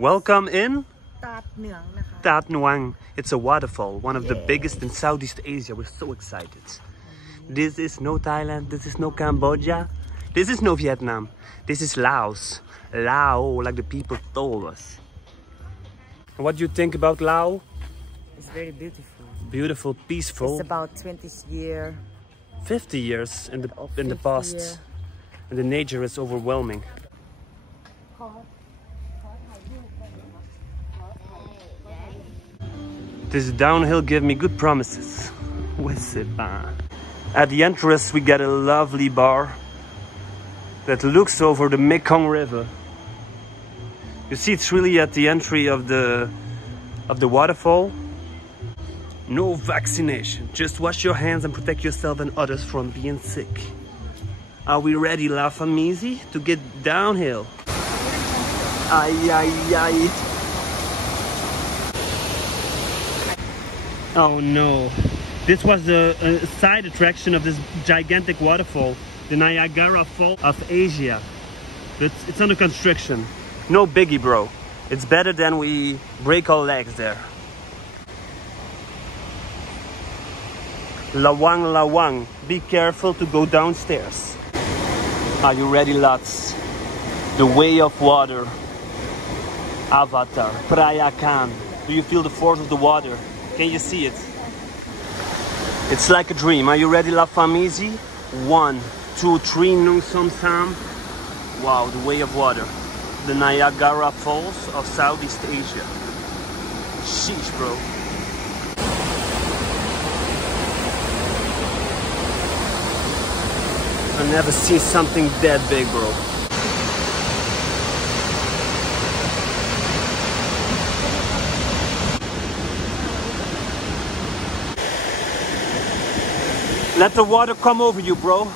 Welcome in Tat Nuang นะคะ Tat Nuang. It's a waterfall, one of the biggest in Southeast Asia. We're so excited. This is no Thailand, this is no Cambodia, this is no Vietnam. This is Laos. Lao, like the people told us. What do you think about Lao? It's very beautiful. Beautiful, peaceful. It's about 20 years. 50 years in the past. And the nature is overwhelming. This downhill give me good promises. At the entrance we get a lovely bar that looks over the Mekong River. You see, it's really at the entry of the waterfall. No vaccination. Just wash your hands and protect yourself and others from being sick. Are we ready, La Famisi, to get downhill? Ay, ay, ay. Oh no. This was a side attraction of this gigantic waterfall, the Niagara Falls of Asia. It's under construction. No biggie, bro. It's better than we break our legs there. Lawang, Lawang. Be careful to go downstairs. Are you ready, lads? The way of water. Avatar. Praia Khan. Do you feel the force of the water? Can you see it? It's like a dream. Are you ready, La Famisi? 1, 2, 3, Nung Som Sam. Wow, the way of water. The Niagara Falls of Southeast Asia. Sheesh, bro. I've never seen something that big, bro. Let the water come over you, bro.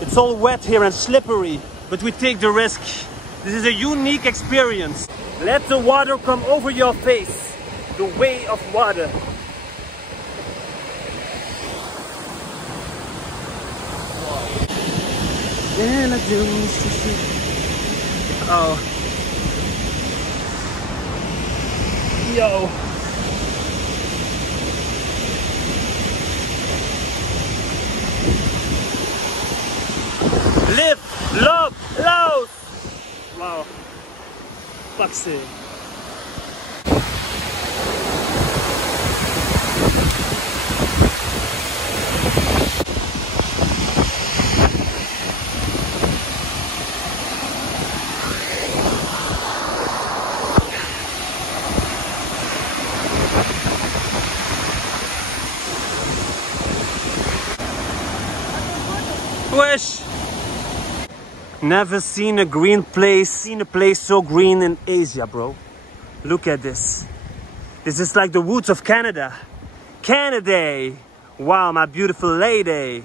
It's all wet here and slippery, but we take the risk. This is a unique experience. Let the water come over your face. The way of water. Oh. Yo. Live, love, Laos! Wow. Fuck's sake. Wish. Never seen a green place, seen a place so green in Asia, bro. Look at this. This is like the woods of Canada. Canada! Wow, my beautiful lady.